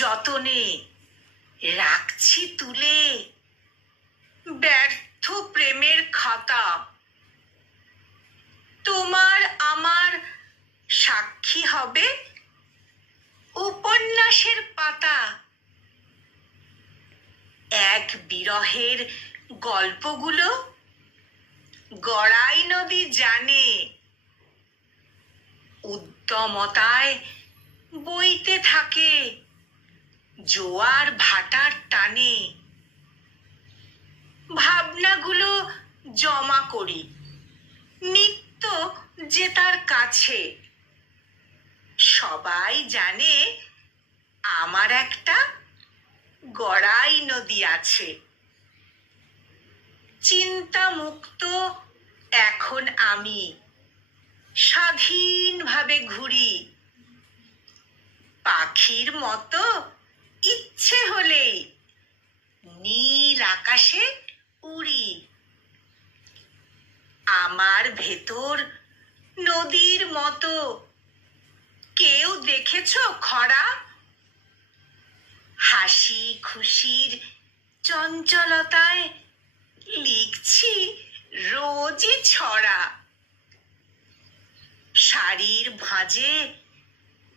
যতনে রাখছি তুলে ব্যর্থ প্রেমের খাতা। তোমার আমার সাক্ষী হবে উপন্যাসের পাতা। এক বিরহের গল্পগুলো গড়াই নদী জানে, উদ্যমতায় বইতে থাকে জোয়ার ভাটার টানে। ভাবনাগুলো জমা করি নিত্য যে তার কাছে। সবাই জানে আমার একটা গড়াই নদী আছে। চিন্তা মুক্ত এখন আমি স্বাধীনভাবে ঘুরি। পাখির মতো ইচ্ছে হলেই নীল আকাশে উড়ি। আমার ভেতর নদীর মতো কেউ দেখেছো খরা? হাসি খুশির চঞ্চলতায় লিখছি রোজই ছড়া। শাড়ির ভাঁজে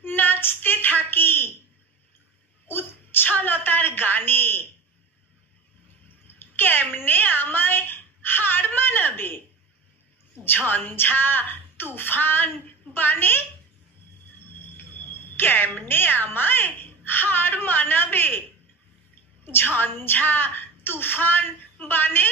নাচতে থাকি উচ্ছলতার গানে। কেমনে আমায় হার মানাবে ঝঞ্ঝা তুফান বানে? কেমনে আমায় হার মানাবে ঝঞ্ঝা তুফান বানে?